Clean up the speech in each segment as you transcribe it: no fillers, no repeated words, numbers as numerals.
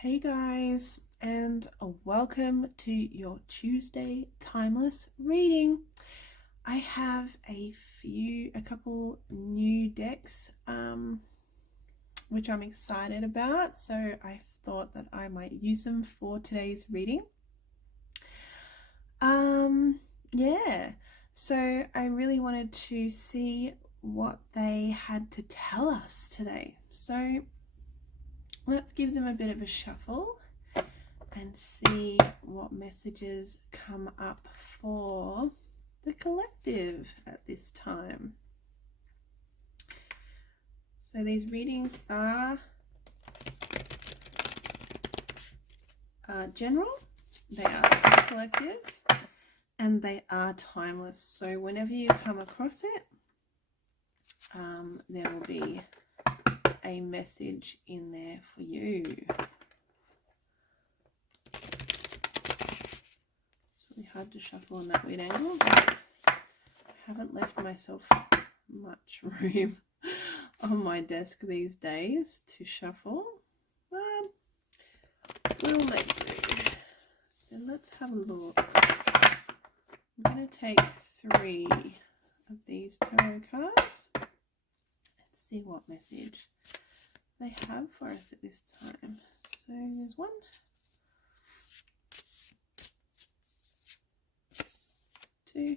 Hey guys, and welcome to your Tuesday Timeless reading. I have a couple new decks, which I'm excited about. So I thought that I might use them for today's reading. Yeah. So I really wanted to see what they had to tell us today. So let's give them a bit of a shuffle and see what messages come up for the collective at this time. So these readings are general, they are for the collective, and they are timeless. So whenever you come across it, there will be a message in there for you. It's really hard to shuffle on that weird angle, but I haven't left myself much room on my desk these days to shuffle. We'll make do. So let's have a look. I'm going to take 3 of these tarot cards. Let's see what message they have for us at this time. So there's 1, 2,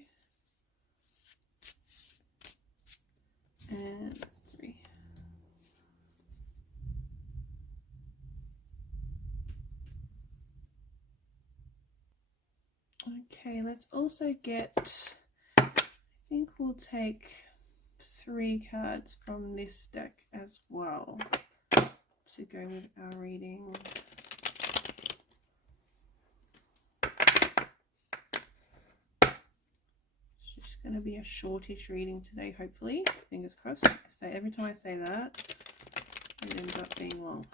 and 3. Okay, let's also get, I think we'll take 3 cards from this deck as well to go with our reading. It's just going to be a shortish reading today, hopefully. Fingers crossed. Every time I say that, it ends up being long.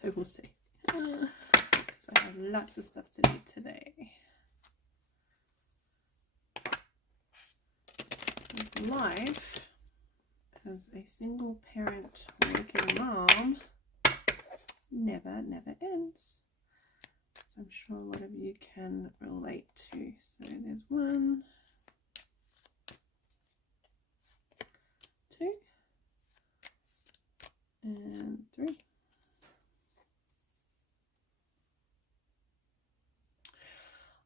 So we'll see. So I have lots of stuff to do today. With life as a single parent working mom never ends. As I'm sure a lot of you can relate to. So there's 1, 2, and 3.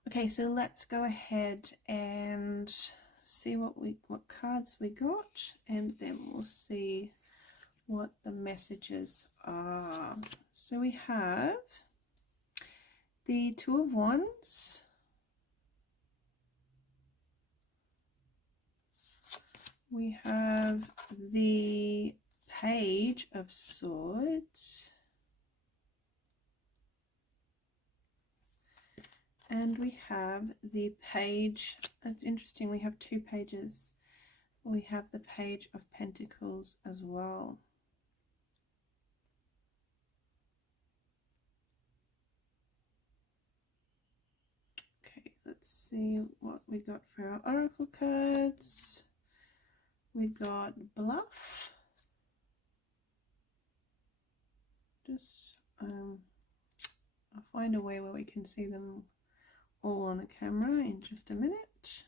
Okay, so let's go ahead and see what cards we got, and then we'll see what the messages are. So we have the 2 of Wands, we have the Page of Swords, and we have the Page. It's interesting, we have 2 pages. We have the Page of Pentacles as well. Okay, let's see what we got for our oracle cards. We got Bluff. I'll find a way where we can see them all on the camera in just a minute.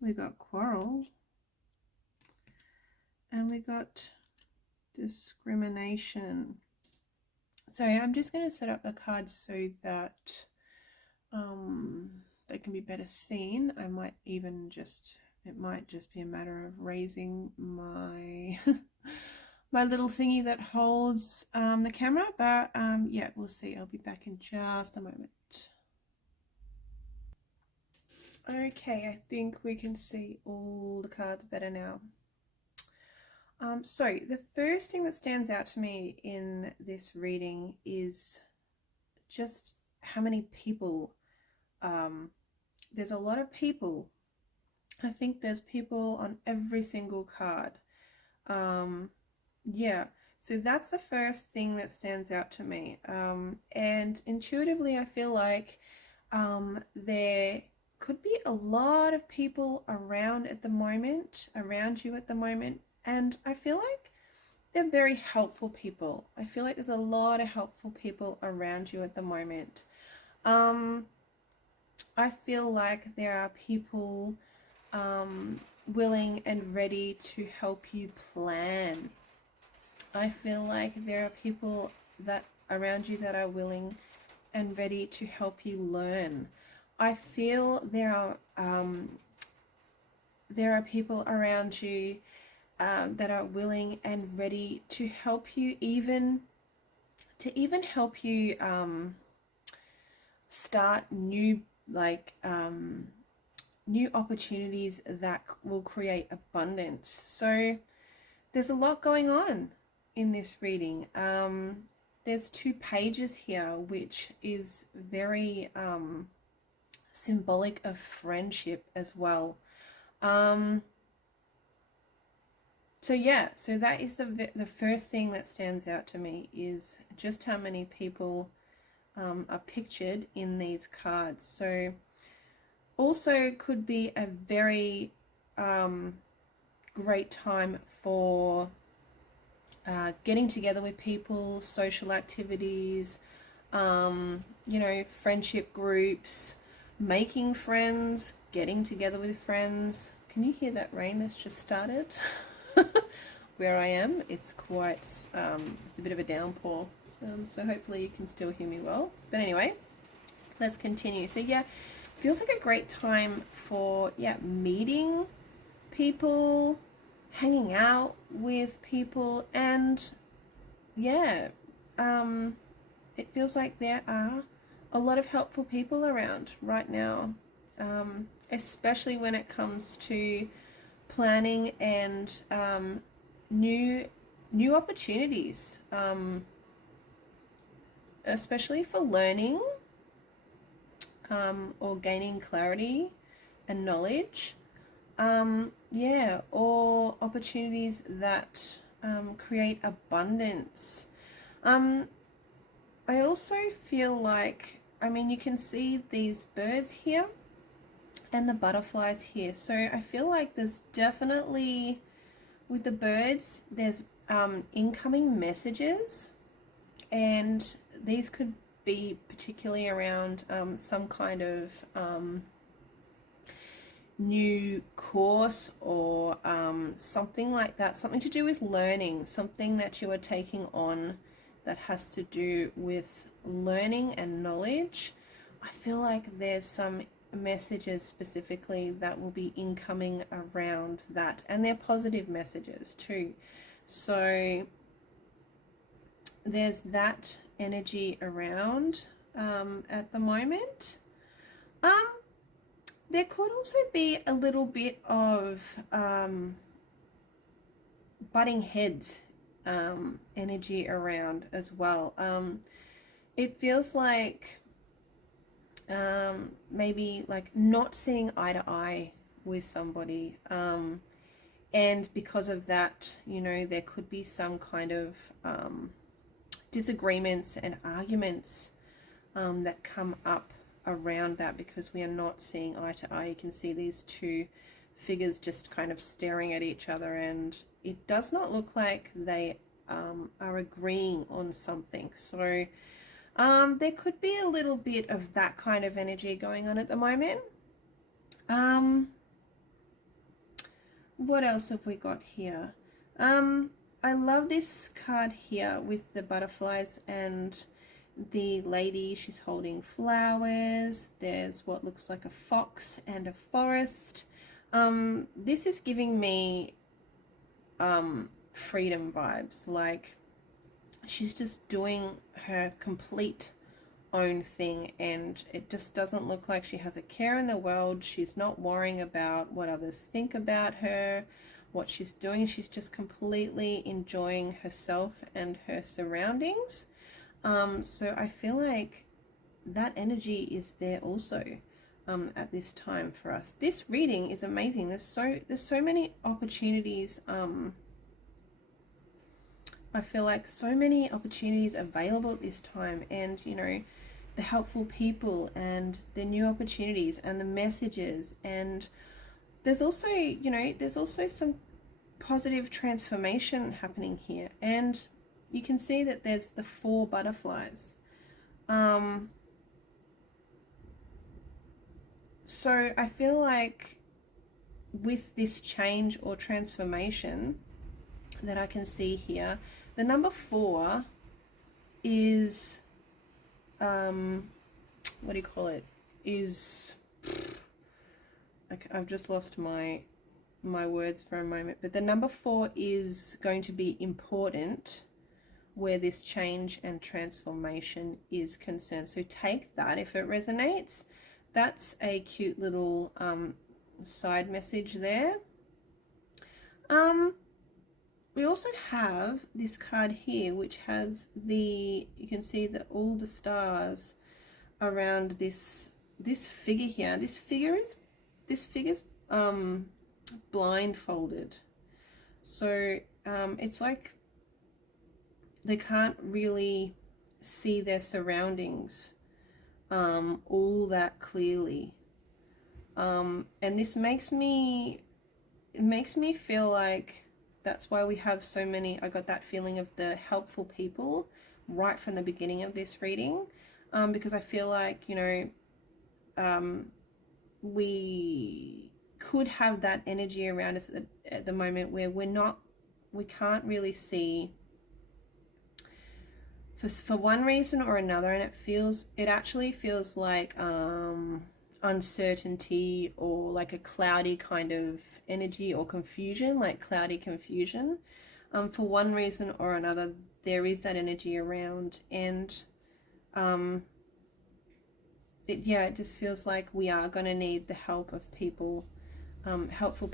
We got Quarrel, and we got Discrimination. So I'm just going to set up the cards so that they can be better seen. I might even it might just be a matter of raising my my little thingy that holds the camera, but yeah, we'll see. I'll be back in just a moment. Okay, I think we can see all the cards better now. So the first thing that stands out to me in this reading is just how many people. There's a lot of people. I think there's people on every single card. Yeah, so that's the first thing that stands out to me. And intuitively, I feel like there could be a lot of people around you at the moment, and I feel like they're very helpful people. I feel like there's a lot of helpful people around you at the moment. I feel like there are people willing and ready to help you plan. I feel like there are people that around you that are willing and ready to help you learn. I feel there are people around you that are willing and ready to help you, even help you start new new opportunities that will create abundance. So there's a lot going on in this reading. There's 2 pages here, which is very symbolic of friendship as well. So yeah, so that is the first thing that stands out to me, is just how many people are pictured in these cards. So also could be a very great time for getting together with people, social activities, you know, friendship groups, making friends, getting together with friends. Can you hear that rain that's just started? Where I am, it's quite, it's a bit of a downpour, so hopefully you can still hear me well. But anyway, let's continue. So yeah, feels like a great time for, yeah, meeting people, hanging out with people, and yeah, it feels like there are a lot of helpful people around right now, especially when it comes to planning and new opportunities, especially for learning or gaining clarity and knowledge, yeah, or opportunities that create abundance. I also feel like, I mean, you can see these birds here and the butterflies here. So I feel like there's definitely, with the birds, there's incoming messages, and these could be particularly around some kind of new course or something like that, something to do with learning, something that you are taking on that has to do with learning and knowledge. I feel like there's some messages specifically that will be incoming around that, and they're positive messages too. So there's that energy around at the moment. There could also be a little bit of butting heads energy around as well. It feels like maybe like not seeing eye to eye with somebody, and because of that, you know, there could be some kind of disagreements and arguments that come up around that, because we are not seeing eye to eye. You can see these 2 figures just kind of staring at each other, and it does not look like they are agreeing on something. So there could be a little bit of that kind of energy going on at the moment. What else have we got here? I love this card here with the butterflies and the lady. She's holding flowers. There's what looks like a fox and a forest. This is giving me freedom vibes. Like, she's just doing her complete own thing, and it just doesn't look like she has a care in the world. She's not worrying about what others think about her, what she's doing. She's just completely enjoying herself and her surroundings. So I feel like that energy is there also at this time for us. This reading is amazing. There's so many opportunities. I feel like so many opportunities available at this time, and you know, the helpful people and the new opportunities and the messages, and there's also, you know, there's also some positive transformation happening here. And you can see that there's the 4 butterflies. So I feel like with this change or transformation that I can see here, the number 4 is, what do you call it? Is, okay, I've just lost my words for a moment, but the number 4 is going to be important where this change and transformation is concerned. So take that if it resonates. That's a cute little side message there. We also have this card here, which has you can see that all the stars around this figure here. This figure's blindfolded, so it's like they can't really see their surroundings all that clearly, and this makes me feel like that's why we have so many. I got that feeling of the helpful people right from the beginning of this reading, because I feel like, you know, we could have that energy around us at the moment where we can't really see for one reason or another, and it actually feels like uncertainty, or like a cloudy kind of energy, or confusion, like cloudy confusion. For one reason or another, there is that energy around, and it just feels like we are going to need the help of people, helpful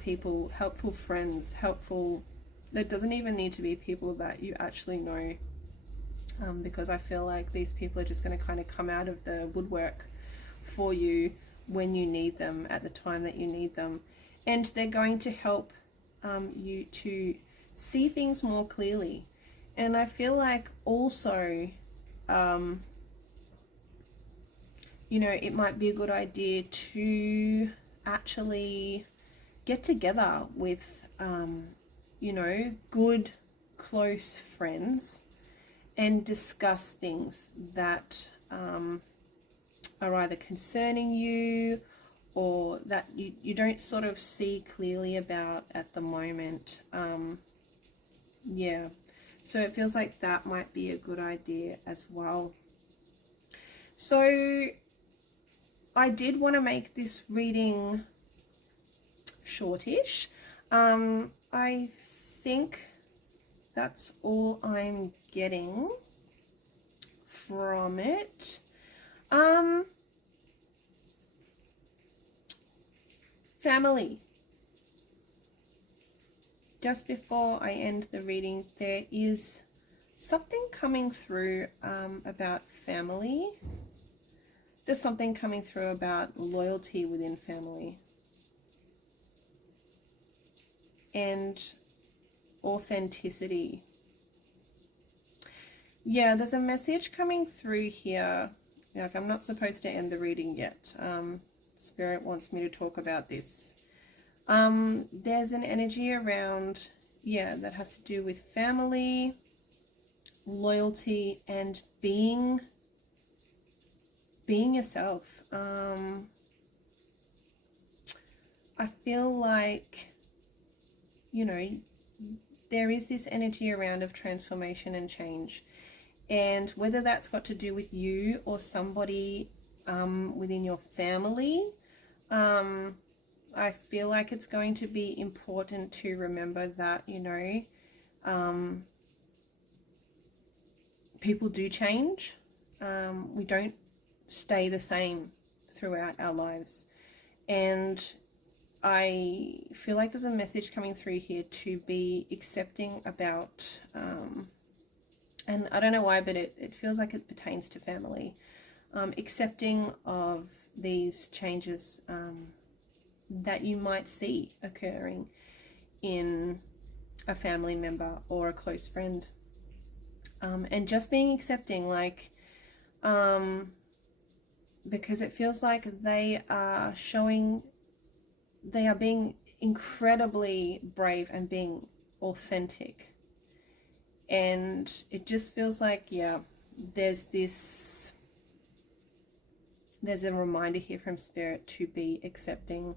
friends, it doesn't even need to be people that you actually know, because I feel like these people are just going to kind of come out of the woodwork for you when you need them, at the time that you need them, and they're going to help you to see things more clearly. And I feel like also, you know, it might be a good idea to actually get together with, you know, good, close friends and discuss things that are either concerning you or that you don't sort of see clearly about at the moment. Yeah, so it feels like that might be a good idea as well. So I did want to make this reading shortish. I think that's all I'm getting from it. Family. Just before I end the reading, there is something coming through about family. There's something coming through about loyalty within family and authenticity. Yeah, there's a message coming through here. Like, I'm not supposed to end the reading yet. Spirit wants me to talk about this. There's an energy around, yeah, that has to do with family, loyalty, and being yourself. I feel like, you know, there is this energy around of transformation and change, and whether that's got to do with you or somebody within your family, I feel like it's going to be important to remember that, you know, people do change. We don't stay the same throughout our lives, and I feel like there's a message coming through here to be accepting about, and I don't know why, but it feels like it pertains to family, accepting of these changes that you might see occurring in a family member or a close friend, and just being accepting, like, because it feels like they are being incredibly brave and being authentic. And it just feels like, yeah, there's a reminder here from Spirit to be accepting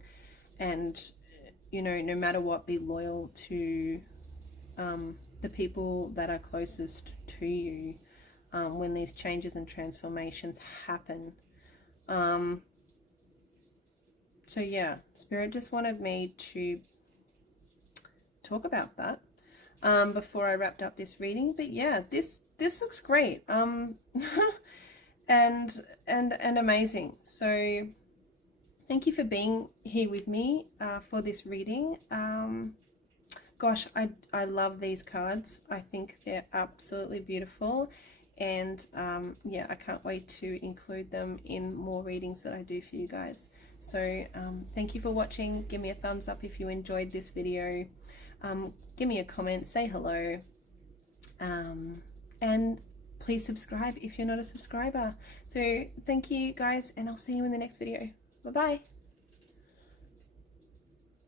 and, you know, no matter what, be loyal to the people that are closest to you when these changes and transformations happen. So yeah, Spirit just wanted me to talk about that before I wrapped up this reading. But yeah, this looks great and amazing. So thank you for being here with me for this reading. Gosh, I love these cards. I think they're absolutely beautiful. And yeah, I can't wait to include them in more readings that I do for you guys. So thank you for watching. Give me a thumbs up if you enjoyed this video. Give me a comment, say hello. And please subscribe if you're not a subscriber. So thank you guys, and I'll see you in the next video. Bye-bye.